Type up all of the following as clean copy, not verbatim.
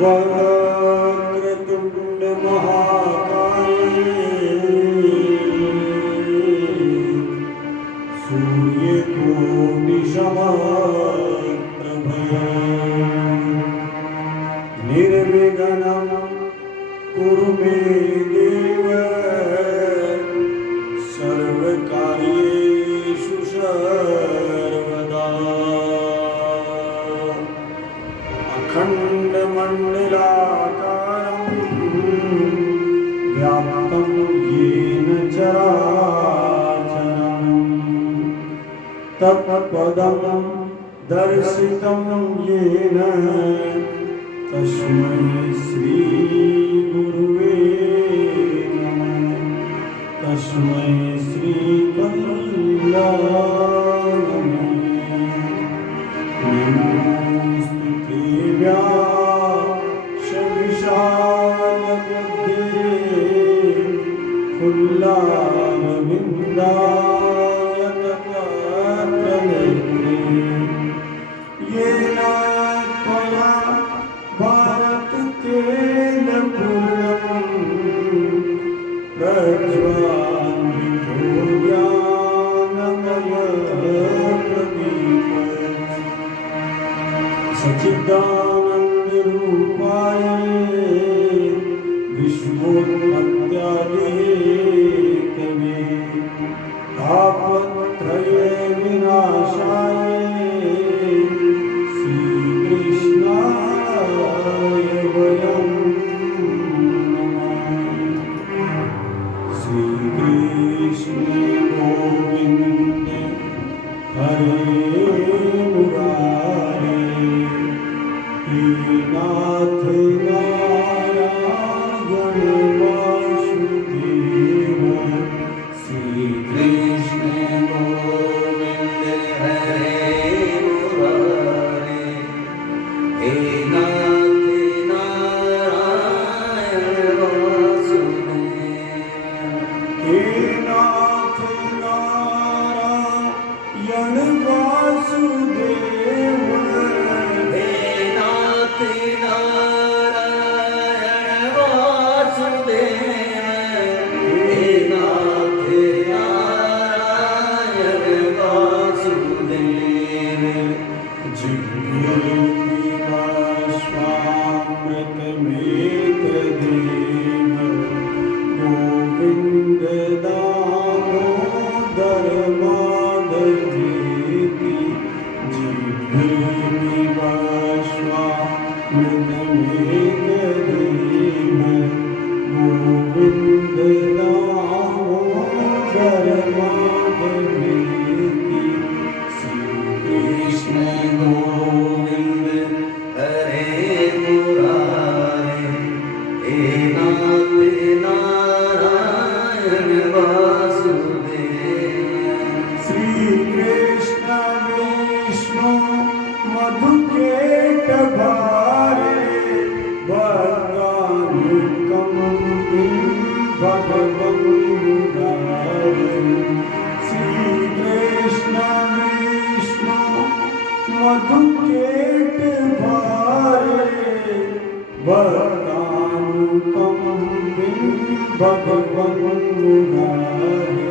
वक्रतुंड महाकाय सूर्यकोटि समप्रभ निर्विघ्नं कुरु मे देव सर्वकार्येषु सर्वदा अखण्डमण्डलाकारं व्याप्तं येन चराचरं तत्पदं दर्शितं येन तस्मै श्री गुरुवे नमः तस्मै श्री कल्याणमये नमोस्तुते व्यासविशालबुद्धे फुल्लारविन्दायतपत्रनेत्रे येन त्वया भारततेजपूर्णं प्रज्वालितो ज्ञानमयप्रदीपः सच्चिदानन्दरूपाय विश्वोत्पत्त्यादिहेतवे तापत्रय विनाशाय श्रीकृष्णाय वयं श्रीकृष्ण गोविन्द हरे मुरारे हे नाथ नारायण वासुदेव श्रीकृष्ण गोविन्द हरे मुरारे हे नाथ नारायण वासुदेव हे नाथ नारायण वासुदेव हे नाथ नारायण वासुदेव हे नाथ नारायण वासुदेव जिह्वामृतमेतदेव गोविन्द दामोदर माधवेति जिह्वामृतमेतदेव गोविन्द दामोदर माधवेति श्रीकृष्ण गोविन्द हरे मुरारे हे नाथ नारायण वासुदेव श्रीकृष्ण विष्णु मधुकेटभारे भक्तानुकं भगवन् मुरारे श्रीकृष्ण विष्णु मधुकेटभारे भक्तानुकं भगवन् मुरारे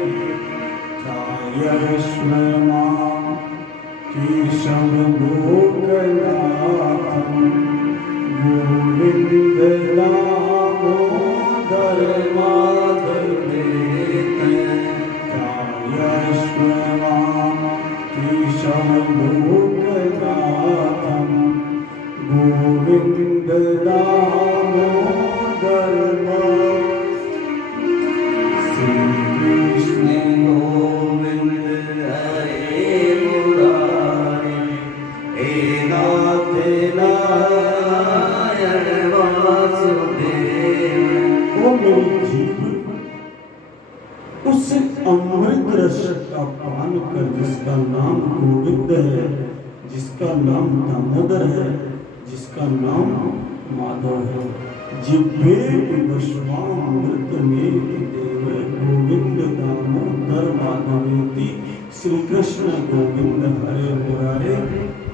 ध्यायस्व मां केशवलोकनाथं गोविन्द दामोदर माधवेति ध्यायस्व मां केशवलोकनाथं गोविन्द दामोदर श्रीकृष्ण गोविन्द हरे मुरारे हे नाथ नारायण वासुदेव। ओ मेरी जीव उस अमृत रस का पान कर जिसका नाम गोविंद है, जिसका नाम दामोदर है, जिसका नाम माधव है। जिह्वे विवस्वामृतमेतदेव गोविंद दामोदर माधवेति श्री कृष्ण गोविंद हरे मुरारे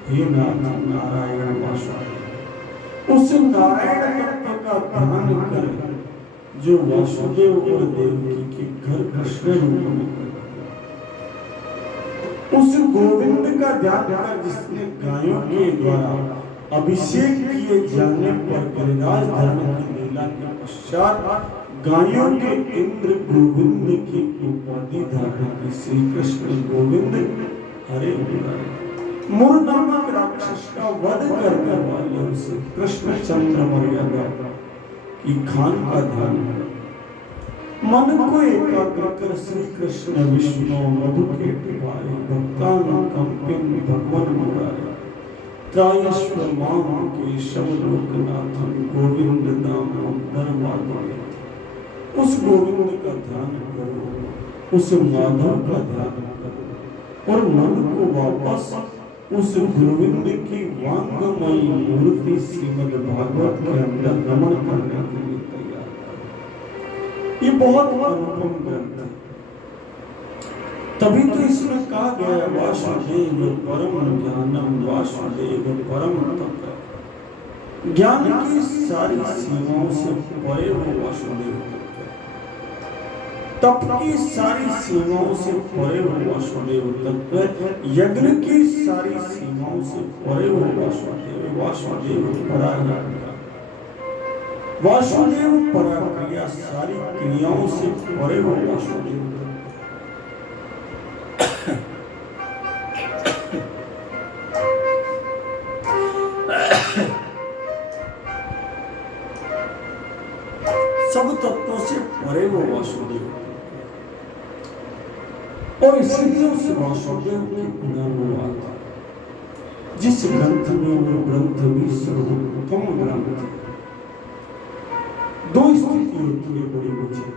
हे नाथ नारायण वासुदेव। उस नारायण तत्व का ध्यान कर जो वासुदेव और देवकी के घर कृष्ण रूप में, उस गोविंद का ध्यान कर जिसने गायों के द्वारा अभिषेक किए जाने पर गिरिराज धर्म की लीला के पश्चात गायों के इंद्र गोविंद की उपाधि धारण की श्री कृष्ण गोविंद हरे मुर नामक राक्षस का वध करने वाले उसे कृष्ण चंद्र मर्यादा की खान का ध्यान मन को एकाग्र कर श्री कृष्ण विष्णु मधु के पिपाए भक्तानुकंपिन भगवन मुरारे त्रायश्वर माम केशव लोकनाथन गोविंद दामोदर दरबार। उस गोविंद का ध्यान करो, उस माधव का ध्यान करो और मन को वापस उस गोविंद की वांगमयी मूर्ति श्रीमद् भागवत के अंदर रमण करने के लिए तैयार करो। ये बहुत अनुपम ग्रंथ है, तभी तो इसमें कहा गया वासुदेव परम ज्ञानम वासुदेव परम तप। ज्ञान की सारी सीमाओं से परे वो वासुदेव तप की सारी सीमाओं से परे वो वासुदेव तत्व, यज्ञ की सारी सीमाओं से परे वो वासुदेव वासुदेव पराज्ञा वासुदेव पराक्रिया सारी क्रियाओं से परे वो वासुदेव। सब तत्वों से परे वो वासुदेव और इसलिए उस वासुदेव की गुणानुवाद जिस ग्रंथ में वो ग्रंथ भी सर्वोत्तम ग्रंथ है। दो स्थिति होती है बड़ी मुझे,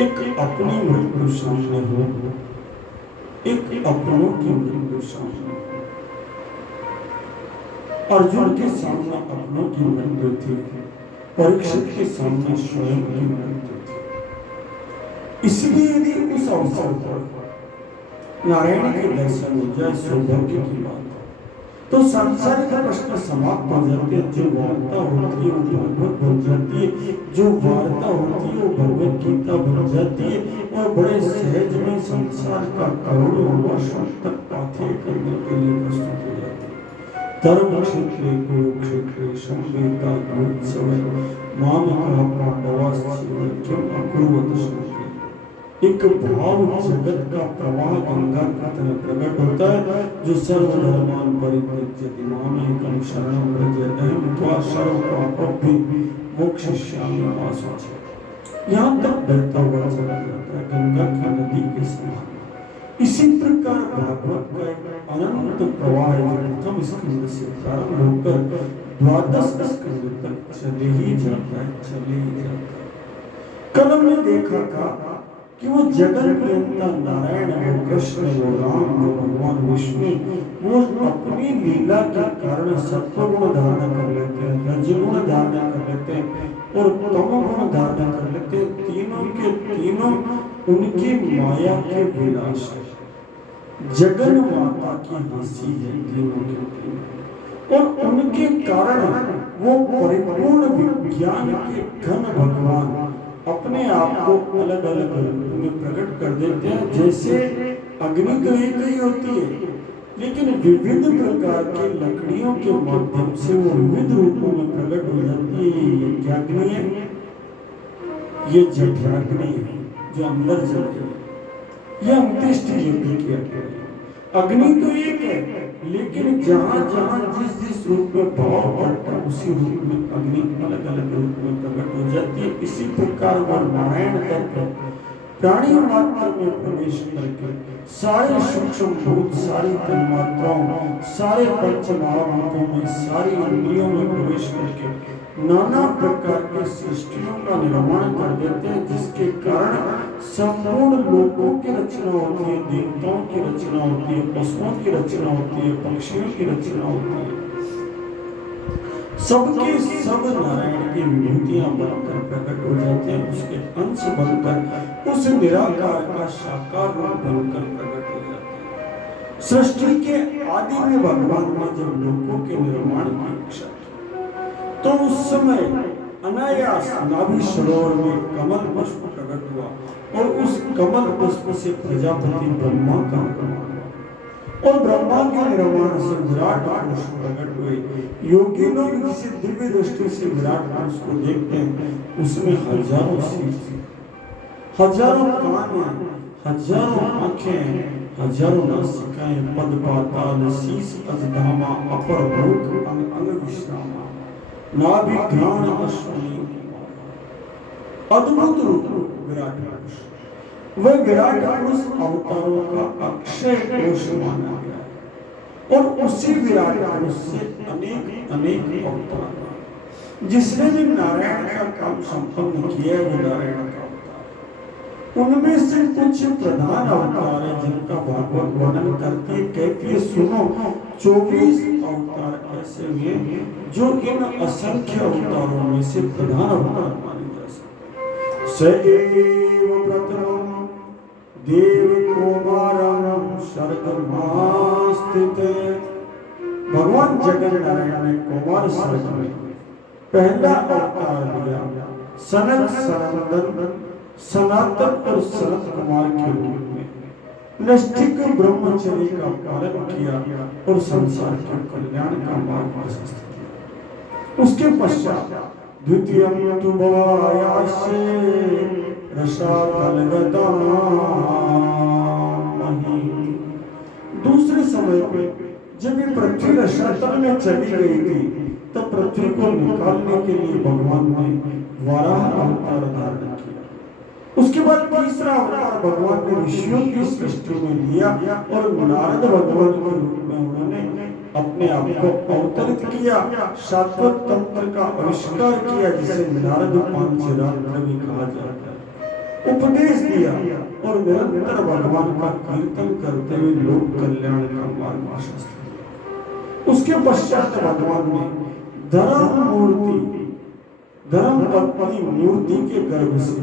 एक अपनी मृत्यु सामने हो, एक अपनों की मृत्यु सामने हो। अर्जुन के सामने अपनों की मृत्यु थी, परीक्षित के सामने स्वयं की मृत्यु थी। इसलिए यदि उस अवसर पर नारायण के दर्शन हो जाए सौभाग्य की बात, तो सांसारिक प्रश्न समाप्त हो जाते हैं। जो वार्ता होती है वो भागवत बन जाती है, जो वार्ता होती है वो भगवत गीता बन जाती है और बड़े सहज में संसार का करोड़ों वर्षों तक पाथेय करने के लिए प्रस्तुत हो जाती है। धर्म क्षेत्रे कुरुक्षेत्रे संवेदा उत्सव मामकः पांडवाश्चैव किम अकुर्वत शोके। एक भाव जगत का प्रवाह गंगा की तरह प्रकट होता है, जो सर्वधर्मान् परित्यज्य मामेकं शरणं व्रज अहं त्वा सर्वपापभ्यो मोक्षयिष्यामि मा शुचि। यहाँ तक बहता हुआ चला जाता है गंगा की नदी के समान। इसी प्रकार भागवत का एक अनंत प्रवाह है, प्रथम स्कंद से प्रारंभ होकर द्वादश स्कंद तक चले ही जाता है, चले ही जाता है। कल हमने देखा था कि वो जगत नियंता नारायण वो कृष्ण वो राम वो भगवान विष्णु वो अपनी लीला के कारण सत्वगुण धारण कर लेते हैं, रजगुण धारण कर लेते हैं और तमोगुण धारण कर लेते हैं। तीनों के तीनों उनकी माया के विनाश है, जगन माता की हंसी है तीनों के तीनों, और उनके कारण वो परिपूर्ण विज्ञान के घन भगवान अपने आप को अलग अलग रूप में प्रकट कर देते हैं। जैसे अग्नि तो एक ही होती है, लेकिन विविध प्रकार के लकड़ियों के माध्यम से वो विविध रूपों में प्रकट हो जाती है। ये क्या अग्नि है? ये जठराग्नि है जो अंदर जलती है। ये अंत्येष्टि यज्ञ की अग्नि है। अग्नि तो एक है, लेकिन जहाँ जहाँ जिस जिस रूप में भाव पड़ता है उसी रूप में अग्नि अलग अलग रूप में प्रकट हो जाती है। इसी प्रकार वह नारायण तत्व प्राणी मात्र में प्रवेश करके सारे सूक्ष्म भूत सारी तन्मात्राओं सारे पंच महाभूतों में सारी इंद्रियों में प्रवेश करके नाना प्रकार के सृष्टियों का निर्माण कर देते हैं, जिसके कारण संपूर्ण लोकों की रचना होती है, देवताओं की रचना होती है, पशुओं की रचना होती है, पक्षियों की रचना होती है। सबके सब नारायण की विभूतियां बनकर प्रकट हो जाते हैं, उसके अंश बनकर उस निराकार का साकार रूप बनकर प्रकट हो जाते हैं। सृष्टि के आदि में भगवान ने जब लोकों के निर्माण की इच्छा की तो उस समय अनायास नाभि सरोवर में कमल पुष्प प्रकट हुआ और उस कमल पुष्प से प्रजापति ब्रह्मा का और ब्रह्मा के निर्माण से विराट पुरुष प्रकट हुए। योगी लोग जिसे दिव्य दृष्टि से विराट पुरुष को देखते हैं उसमें हजारों शीश, हजारों कान, हजारों आंखें, हजारों नासिकाएं, पद पाताल, शीश, अजधामा, अपर भूख, अंग अंग विश्रामा, नाभि घ्राण अश्विनी, अद्भुत रूप विराट पुरुष। वह विराट पुरुष अवतारों का अक्षय कोश माना गया और उसी विराट पुरुष से अनेक अनेक अवतार, जिसने भी नारायण का काम संपन्न किया है वो नारायण का अवतार। उनमें से कुछ प्रधान अवतार है जिनका भागवत वर्णन करती कहती है सुनो 24 अवतार ऐसे हुए जो इन असंख्य अवतारों में से प्रधान अवतार माने जा सकते। सदैव प्रथमं देव कुमारं सर्गमास्थिते। भगवान जगन नारायण ने कुमार सर्ग में पहला अवतार लिया सनक सनंदन सनातन और सनत कुमार के रूप में नैष्ठिक ब्रह्मचर्य का पालन किया और संसार के कल्याण का मार्ग प्रशस्त किया। उसके पश्चात द्वितीयं तु भवायासे दूसरे समय पे जब ये पृथ्वी रसातल में चली गई थी तब पृथ्वी को निकालने के लिए भगवान ने वराह अवतार धारण किया। उसके बाद तीसरा अवतार भगवान ने ऋषियों की सृष्टि में लिया और नारद भगवान के रूप में उन्होंने अपने आप को अवतरित किया, शाश्वत तंत्र का आविष्कार किया जिसे नारद पांचरात्र भी कहा जाता है, उपदेश दिया और निरंतर भगवान का कीर्तन करते हुए लोक कल्याण का मार्ग प्रशस्त किया। उसके पश्चात भगवान ने धर्म मूर्ति, धर्म पत्नी मूर्ति के गर्भ से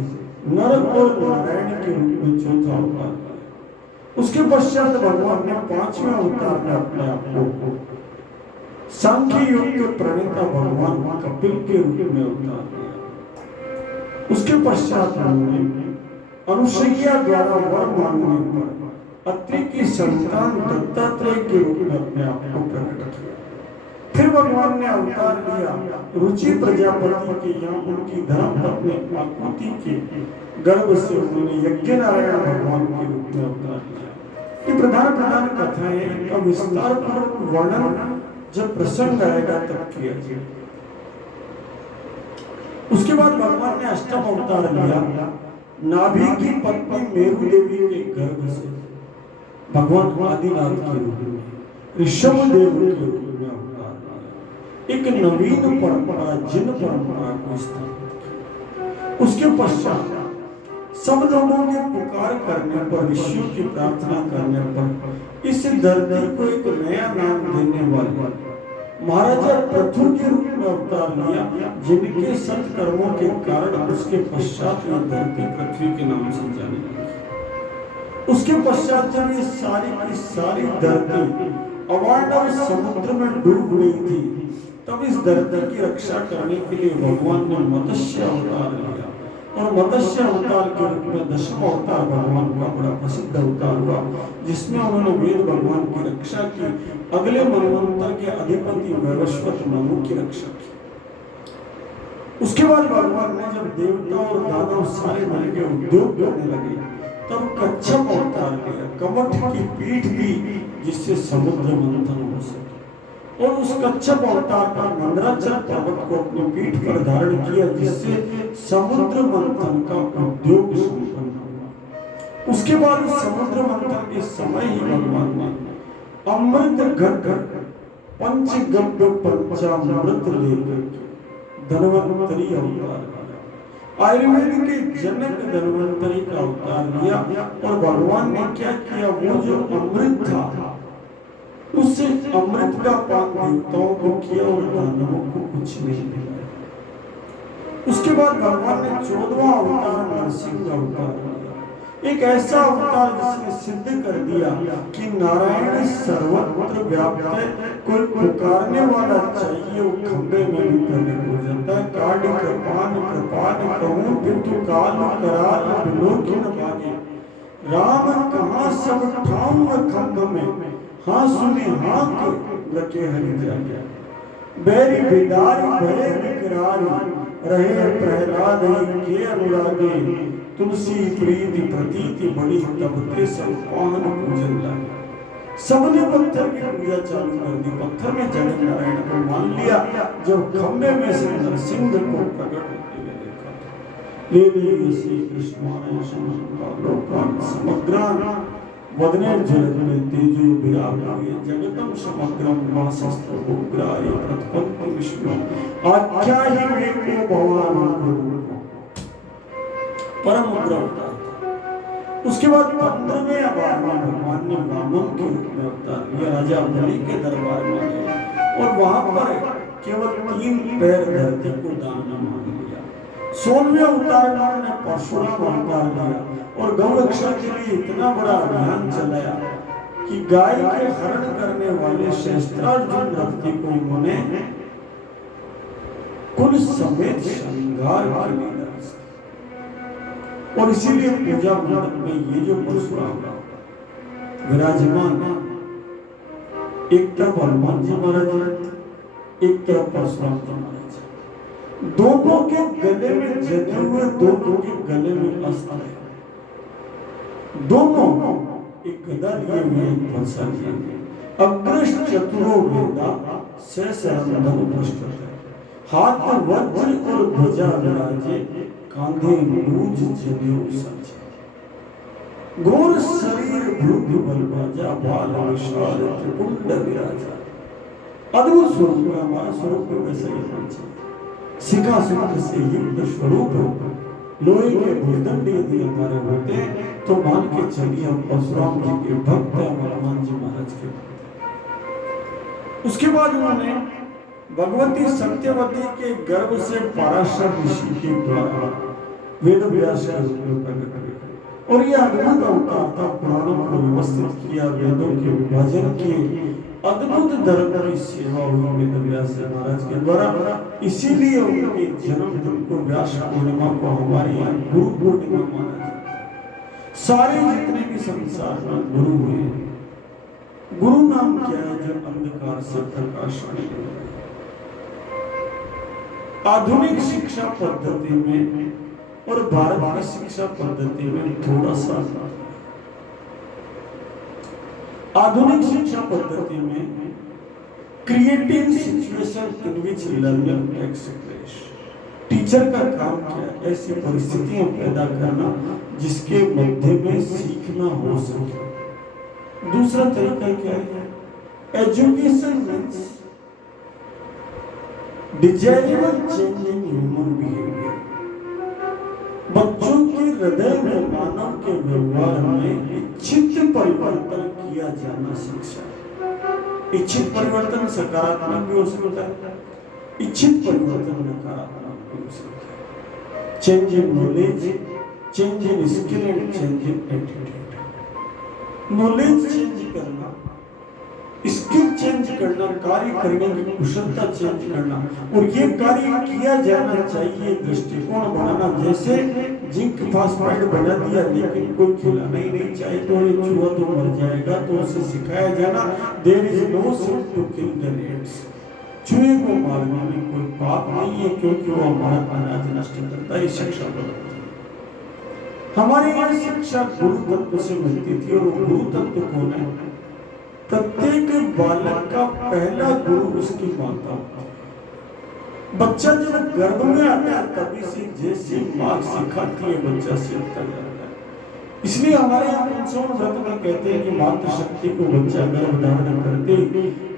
नर और नारायण के रूप में चौथा अवतार किया। उसके पश्चात भगवान ने पांचवें अवतार में अपने आप को सांख्य योग के प्रणेता भगवान कपिल के रूप में अवतार किया। उसके पश्चात उन्होंने अनुसैया द्वारा वर मांगने पर अत्रि की संतान दत्तात्रेय के रूप में अपने आप को प्रकट किया। फिर भगवान ने अवतार लिया रुचि प्रजापति के यहाँ उनकी धर्म पत्नी आकृति के गर्भ से उन्होंने यज्ञ नारायण भगवान के रूप में अवतार लिया। ये प्रधान प्रधान कथाएं इनका विस्तार पूर्वक वर्णन जब प्रसंग आएगा तब किया जाएगा। उसके बाद भगवान ने अष्टम अवतार लिया नाभि की पत्नी मेरु देवी के गर्भ से भगवान आदिनाथ के रूप में ऋषभ देव के रूप में अवतार लिया। एक नवीन परंपरा जिन परंपरा को स्थापित किया। उसके पश्चात सब लोगों के पुकार करने पर ऋषियों की प्रार्थना करने पर इस धरती को एक नया नाम देने वाले महाराजा पृथु के रूप में अवतार लिया जिनके सत्कर्मों के कारण उसके पश्चात यह धरती पृथ्वी के नाम से जानी गई। उसके पश्चात जब ये सारी की सारी धरती अवांडव समुद्र में डूब गई थी तब इस धरती की रक्षा करने के लिए भगवान ने मत्स्य अवतार लिया और मत्स्य अवतार के रूप में दशम अवतार भगवान का बड़ा प्रसिद्ध अवतार हुआ जिसमें उन्होंने वेद भगवान की रक्षा की, अगले मनवंतर के अधिपति वैवस्वत मनु की रक्षा की। उसके बाद भगवान ने जब देवता और दानव सारे मिलकर उद्योग करने लगे तब कच्छप अवतार लिया, कमठ की पीठ दी जिससे समुद्र मंथन हो सके और उस कच्छप अवतार का मंदराचल पर्वत को अपनी पीठ पर धारण किया जिससे समुद्र मंथन का उद्योग संपन्न हुआ। उसके बाद समुद्र मंथन के समय ही भगवान ने अमृत घट पंचगव्य पंचामृत लेकर धन्वंतरी अवतार लिया। आयुर्वेद के जनक धन्वंतरी का अवतार लिया और भगवान ने क्या किया, वो जो अमृत था उससे अमृत का पान देवताओं को किया और दानवों को कुछ नहीं दिया। उसके बाद भगवान ने 14वां अवतार नरसिंह अवतार लिया एक ऐसा अवतार जिसने सिद्ध कर दिया कि नारायण सर्वत्र व्याप्त है, कोई पुकारने वाला चाहिए वो खंबे में भी प्रकट हो जाता है। काढ़ कृपान कहूँ पितु काल कराल बिलोक न मांगे, राम कहाँ सब ठाऊं खंभ में, हाँ सुने हाँ लगे हरि जागे। बैरी बिदारी भय विकरारी, रहे प्रहलाद के अनुरागे, तुलसी प्रीति प्रतीति बड़ी तब ते सब पावन पूजन लागे। सबने पत्थर की पूजा चालू कर दी, पत्थर में जगत नारायण को मान लिया। जब खंबे में से नरसिंह को प्रकट होते हुए देखा, ले लिए श्री कृष्ण समग्र वदने जलते तेजो विरागे, जगतम समग्रम वासस्त्र उग्राय प्रतपन्ति विष्णु, आख्याहि मे को भगवान परम उग्र अवतार था। उसके बाद 15वें अवतार में भगवान ने वामन के रूप में अवतार लिया, राजा बलि के दरबार में गए और वहां पर केवल 3 पैर धरती को दान मांग लिया। 16वें अवतार में उन्होंने परशुराम अवतार लिया और गौ रक्षा के लिए इतना बड़ा अभियान चलाया कि गाय के हरण करने वाले शस्त्रार्जुन रथी को उन्होंने कुल समेत श्रृंगार के लिए और इसीलिए पूजा मंडप में ये जो परशुराम विराजमान है, एक तरफ हनुमान जी महाराज, एक तरफ परशुराम जी महाराज, दोनों के गले में जने हुए, दोनों के गले में अस्त्र है, दोनों एक गदा लिए हुए, एक बंसा लिए हुए। अग्रश चतुरो वेदा सहस्रंधन पृष्ठत है, हाथ वज्र और ध्वजा विराजे, कांधे मूज जनेऊ सजे, घोर शरीर भृगु बलबाजा, बाल विशाल त्रिपुंड विराजा। अद्भुत स्वरूप है हमारा, स्वरूप वैसा ही होना चाहिए। सिंहासन से युक्त स्वरूप, लोहे के भुजदंड यदि हमारे होते तो मान के चलिए हम परशुराम जी के भक्त हैं, हनुमान जी महाराज के भक्त। उसके बाद उन्होंने भगवती सत्यवती के गर्भ से पराशर ऋषि के द्वारा वेद व्यास का रूप में प्रकट हुए और यह अद्भुत अवतार था। पुराणों को व्यवस्थित किया, वेदों के विभाजन किए, अद्भुत धर्म की सेवा हुई वेद व्यास महाराज के द्वारा। इसीलिए उनके जन्मदिन को व्यास पूर्णिमा को हमारे यहाँ गुरु पूर्णिमा माना जाता है। सारे जितने भी संसार में गुरु हुए, गुरु नाम क्या है? जो अंधकार से प्रकाश में। आधुनिक शिक्षा पद्धति में और भारत की शिक्षा पद्धति में थोड़ा सा, आधुनिक शिक्षा पद्धति में creating situation in which learner takes place. Teacher का काम क्या है? ऐसी परिस्थितियां पैदा करना जिसके मध्य में सीखना हो सके। दूसरा तरीका क्या है? Education means desirable change in human behaviour. बच्चों के हृदय में, मानव के व्यवहार में इच्छित परिवर्तन किया जाना शिक्षा। इच्छित परिवर्तन सकारात्मक भी हो सकता है, इच्छित परिवर्तन नकारात्मक भी हो सकता है। Change in knowledge, change in skill and change in attitude. Knowledge change करना, स्किल चेंज करना, कार्य करने की कुशलता चेंज करना, और ये कार्य किया जाना चाहिए, दृष्टिकोण बनाना। जैसे जिंक फास्फाइड बना दिया लेकिन कोई खिलाना ही नहीं चाहिए तो ये चूहा तो मर जाएगा, तो उसे सिखाया जाना there is no sin to kill the rats. चूहे को मारने में कोई पाप नहीं है क्योंकि वो हमारा अनाज नष्ट करता है। शिक्षा हमारे यहाँ शिक्षा गुरु तत्व से मिलती थी, और गुरु तत्व कौन है? प्रत्येक बालक का पहला गुरु उसकी माता होती है। बच्चा जब गर्भ में आता है तभी से जैसे माँ सिखाती है बच्चा सीखता जाता है। इसलिए हमारे यहाँ पंचम व्रत में कहते हैं कि मातृशक्ति को बच्चा गर्भ धारण करते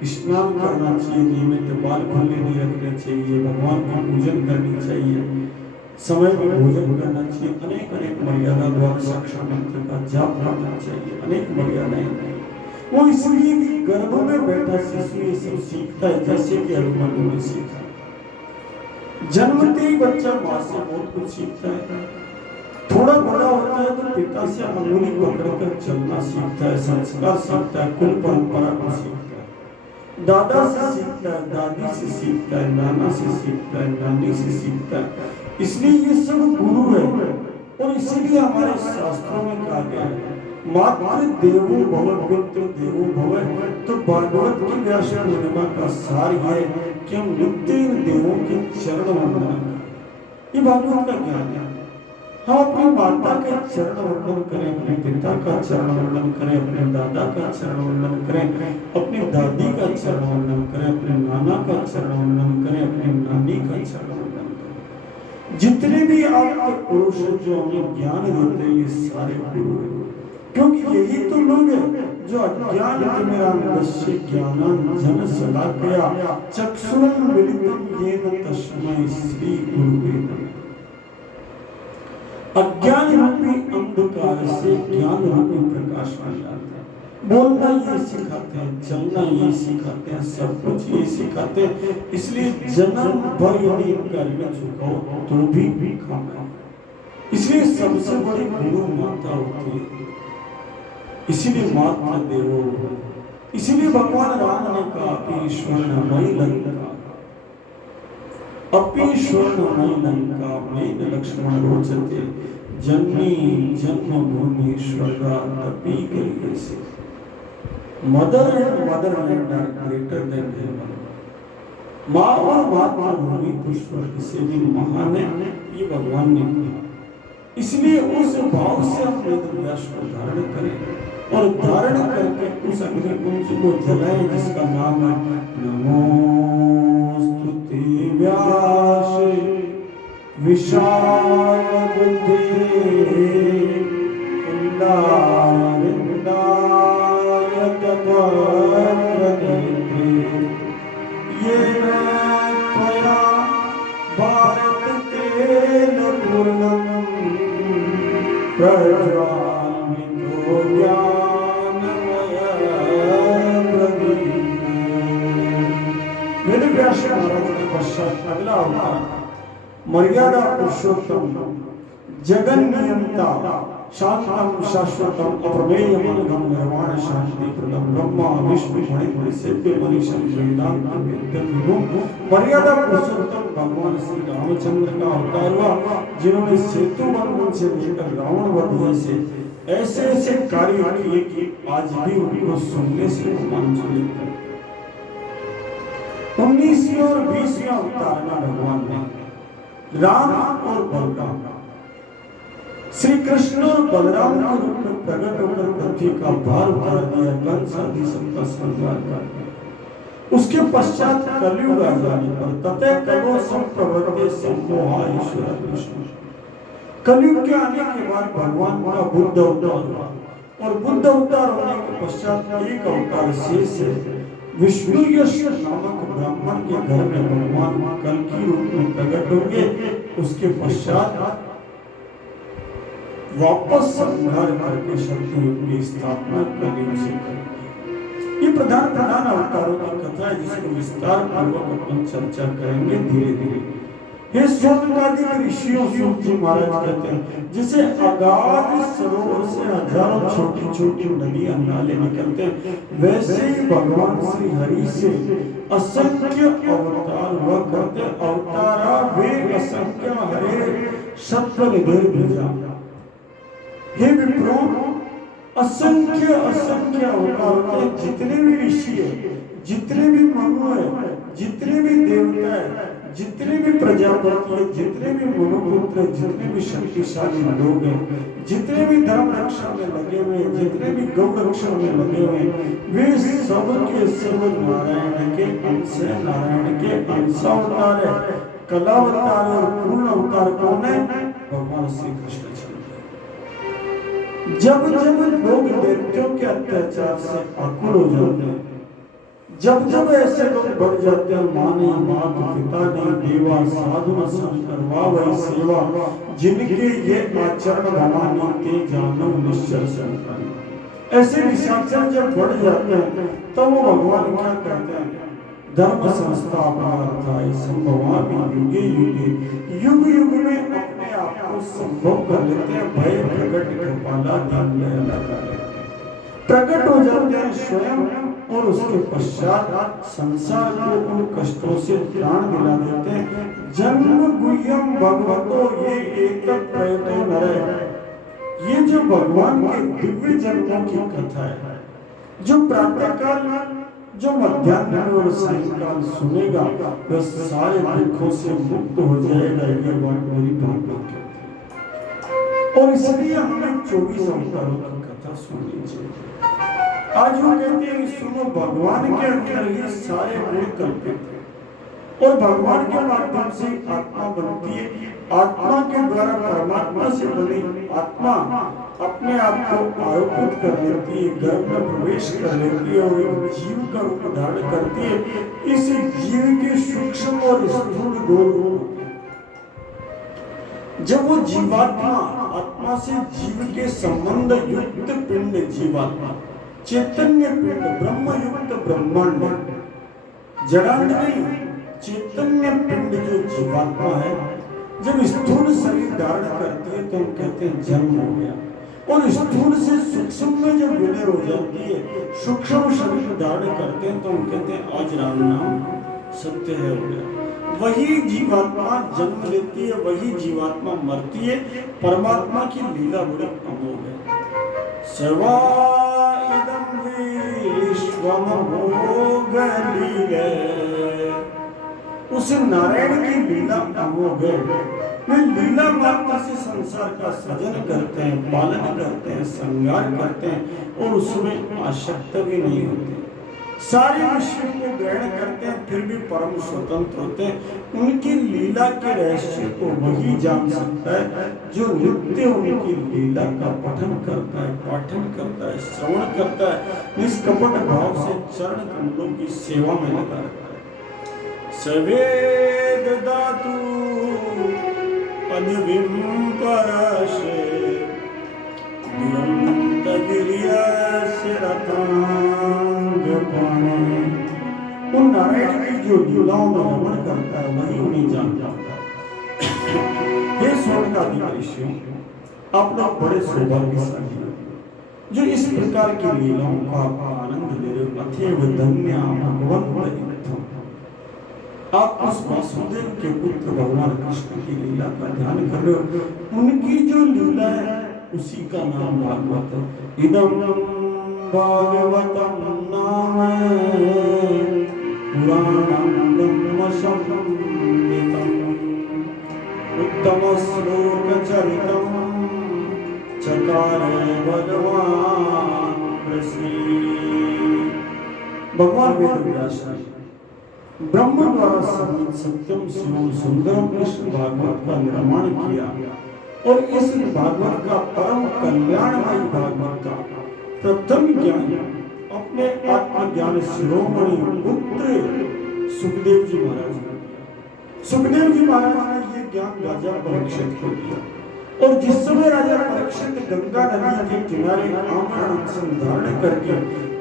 स्नान करना चाहिए, नियमित बाल खुले नहीं रखने चाहिए, भगवान का पूजन करनी चाहिए, समय में भोजन करना चाहिए, अनेक अनेक मर्यादा द्वारा साक्षर मंत्र का जाप करना चाहिए, अनेक मर्यादाएं। वो इसलिए कि गर्भ में बैठा शिशु ये सब सीखता है जैसे कि अभिमन्यु ने सीखा। जन्मते ही बच्चा माँ से बहुत कुछ सीखता है। थोड़ा बड़ा होता है तो पिता से अंगुली पकड़कर चलना सीखता है, संस्कार सीखता है, कुल परंपरा को सीखता है, दादा से सीखता है, दादी से सीखता है, नाना से सीखता है, नानी से सीखता है। इसलिए ये सब गुरु है। और इसीलिए हमारे शास्त्रों में कहा गया है मातृ देवो भव पितृ देवो भव। तो भागवत की व्यास पूर्णिमा का सार है कि हम नित्य देवों के चरण वंदन करें। ये भागवत का ज्ञान है। हम अपनी माता के चरण वंदन करें, अपने पिता का चरण वंदन करें, अपने दादा का चरण वंदन करें, अपनी दादी का चरण वंदन करें, अपने नाना का चरण वंदन करें, अपनी नानी का चरण वंदन करें। जितने भी आपके पुरुष जो हमें ज्ञान देते हैं ये सारे गुरु हैं, क्योंकि यही तो लोग हैं जो अज्ञान तिमिरान्धस्य ज्ञानांजन शलाकया चक्षुरुन्मीलितं येन तस्मै श्री गुरुवे नमः। अज्ञान रूपी अंधकार से ज्ञान रूपी प्रकाश में जाते हैं। बोलना ये सिखाते हैं, चलना ये सिखाते हैं, सब कुछ ये सिखाते हैं। इसलिए जन्म भर यदि इनका ऋण चुकाओ तो भी कम है। इसलिए सबसे बड़ी गुरु माता होती है। इसीलिए माता देवो। इसीलिए भगवान राम ने कहा अपि स्वर्णमयी लंका, अपि स्वर्णमयी लंका में लक्ष्मण रोचते जननी जन्मभूमि स्वर्गादपि गरीयसी। Mother and motherland are greater than heaven. माँ और मातृभूमि तो स्वर्ग से भी महान है, ये भगवान ने कहा। इसलिए उस भाव से हम वेद व्यास को धारण करें और धारण करके उस अग्निकुंज को जलाएं जिसका नाम है नमोस्तुते व्यास विशाल बुद्धि कुंडारविंदाय तपत्रनेत्रे येन त्वया भारत तेन पूर्णम् प्रज्वालितो ज्ञानमय प्रदीप। वेद व्यास महाराज के पश्चात अगला अवतार मर्यादा पुरुषोत्तम जगन नियंता शांतम शाश्वतम अप्रमेयम अनघम निर्वाण शांति प्रदम ब्रह्मा विष्णु मणिपुर सेव्य मनीषम वेदांत विद्युम। मर्यादा पुरुषोत्तम भगवान श्री रामचंद्र का अवतार हुआ, जिन्होंने सेतु बंधन से लेकर रावण वध से ऐसे ऐसे कार्य किए कि आज भी उनको सुनने से रोमांच लेता है। 19वीं और 20वीं अवतार में भगवान ने राम और बलराम, श्री कृष्ण और बलराम के रूप में प्रकट होकर पृथ्वी का भार उतार दिया, कंस आदि सबका संहार कर दिया। उसके पश्चात कलयुग आ जाने पर ततः कलो संप्रवृत्ते सम्मोहा ईश्वर विष्णु। कलयुग के आने के बाद भगवान का बुद्ध अवतार हुआ और बुद्ध अवतार होने के पश्चात एक अवतार शेष है। विष्णु यश नामक ब्राह्मण के घर में भगवान कल की रूप में प्रकट होंगे। उसके पश्चात वापस संहार करके शक्तियुग की स्थापना कलयुग से करेंगे। ये प्रधान प्रधान अवतारों की कथा है जिसको विस्तार पूर्वक अपन चर्चा करेंगे धीरे धीरे। हे स्वर्गाधिक ऋषियों सूत जी महाराज कहते हैं जिसे अगाध सरोवर से हजारों छोटी छोटी नदियां नाले निकलते हैं, वैसे ही भगवान श्री हरि से असंख्य अवतार हुआ करते। अवतारा वे असंख्य हरे सत्व निधि भेजा। हे विप्रो, असंख्य असंख्य अवतार होते, जितने भी ऋषि है, जितने भी मनु है, जितने भी देवता है, जितने भी प्रजापति है, जितने भी मनुपुत्र, जितने भी शक्तिशाली लोग हैं, जितने भी धर्म रक्षा में लगे हुए, जितने भी गौ रक्षा में लगे हुए, वे सब के सब नारायण के अंश है, नारायण के अंशावतार है। कलावतार और पूर्ण अवतार कौन है? भगवान श्री कृष्ण। जब जब लोग दैत्यों के अत्याचार से आकुल हो जाते हैं, जब जब ऐसे लोग बढ़ जाते हैं, माने माता पिता ने देवा साधु न शंकर वही सेवा, जिनके ये आचरण भवानी के जानो निश्चल संकर। ऐसे निशाचर जब बढ़ जाते हैं तब वो भगवान क्या कहते हैं? धर्म संस्थापनार्थाय संभवामि युगे युगे। युग युग में अपने आप को अनुभव कर लेते हैं, भय प्रकट कृपाला ध्यान में लगा लेते हैं, प्रकट हो जाते हैं स्वयं और उसके पश्चात संसार को उन कष्टों से त्राण दिला देते हैं। जन्म गुह्यम भगवतो ये एतत् प्रयतो नरः, ये जो भगवान के दिव्य जन्मों की कथा है, जो प्रातःकाल जो मध्याह्न और सायंकाल सुनेगा वह सारे दुखों से मुक्त हो जाएगा। ये बात मेरी भागवत कहती है और इसलिए हमें 24 अवतारों की कथा सुननी चाहिए। आज वो कहते हैं कि सुनो, भगवान के अंदर ये सारे गुण कल्पित हैं और भगवान के माध्यम से आत्मा बनती है। आत्मा के द्वारा परमात्मा से बनी आत्मा अपने आप को आरोपित कर लेती है, गर्भ में प्रवेश कर लेती है और एक जीव का रूप धारण करती है। इस जीव के सूक्ष्म और स्थूल दो रूप, जब वो जीवात्मा आत्मा से जीव के संबंध युक्त पिंड जीवात्मा, चैतन्य पिंड, ब्रह्म युक्त ब्रह्मांड, जड़ांड नहीं, चैतन्य पिंड जो जीवात्मा है, जब स्थूल शरीर धारण करती है तो हम कहते हैं जन्म हो गया, और स्थूल से सूक्ष्म में जब विलय हो जाती है, सूक्ष्म शरीर धारण करते हैं तो हम कहते हैं आज राम नाम सत्य है, हो गया। वही जीवात्मा जन्म लेती है, वही जीवात्मा मरती है। परमात्मा की लीला बड़ी अमोघ है। सर्वा इदं विश्वम भोग लीले, उस नारायण की लीला अमोघ है। वे लीला मात्र से संसार का सृजन करते हैं, पालन करते हैं, श्रृंगार करते हैं और उसमें आसक्त भी नहीं होते। सारे विश्व को ग्रहण करते हैं फिर भी परम स्वतंत्र होते हैं। उनकी लीला के रहस्य को वही जान सकता है जो नित्य उनकी लीला का पठन करता है, पाठन करता है, श्रवण करता है, निष्कपट भाव से चरण कमलों की सेवा में लगा रहता है। सवेद दातु अद्विम परशे दुरंत गिरियस्य रतांग पाणे। उन नारायण की जो लीलाओं में रमण करता है वही उन्हें जानता है। हे स्वर्गाधिकारी ऋषियों, आप लोग बड़े सौभाग्यशाली हैं जो इस प्रकार की लीलाओं का आनंद ले रहे हो। अथैव धन्या भगवन्त इत्थम्। आप उस वासुदेव के पुत्र भगवान कृष्ण की लीला का ध्यान कर रहे हो। उनकी जो लीला है उसी का नाम भागवत है। इदं भागवतं नाम पुराणं ब्रह्म संहितं उत्तम श्लोक चरितं चकारे भगवान भगवान वेदव्यास ब्रह्म द्वारा सत्यम शिवम सुंदरम कृष्ण भागवत का निर्माण किया और इस भागवत का परम कल्याणमयी भागवत का प्रथम ज्ञान अपने आत्मज्ञान शिरोमणि पुत्र सुखदेव जी महाराज ने दिया। सुखदेव जी महाराज ने ये ज्ञान राजा परीक्षित को दिया और जिस समय राजा परीक्षित गंगा नदी के किनारे आमरण अनशन धारण करके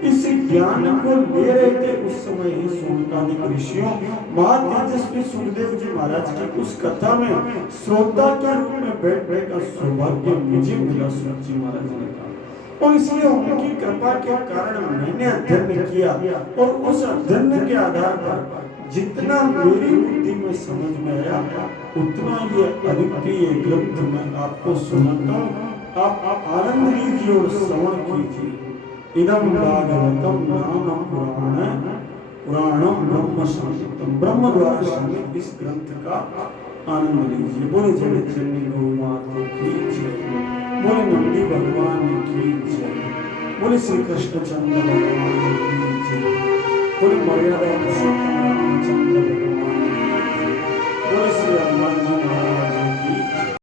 इस ज्ञान को ले रहे थे, उस समय ही शौनकादिक ऋषियों महातेजस्वी सुखदेव जी महाराज की उस कथा में श्रोता के रूप में बैठने का सौभाग्य मुझे मिला। सुख जी महाराज ने कहा और इसलिए उनकी कृपा के कारण मैंने अध्ययन किया और उस अध्ययन के आधार पर जितना मेरी बुद्धि में समझ में आया उतना ये अद्वितीय ग्रंथ मैं आपको सुनाता हूँ। आप आनंद लीजिए और श्रवण कीजिए। इदं भागवतं नाम पुराणं ब्रह्म संहितं। ब्रह्म द्वारा संहित इस ग्रंथ का आनंद लीजिए। बोले जगत जननी गौ माता की जय, बोले नंदी भगवान की जय, बोले श्री कृष्ण चंद्र भगवान की जय, बोले मर्यादा पुरुषोत्तम रामचंद्र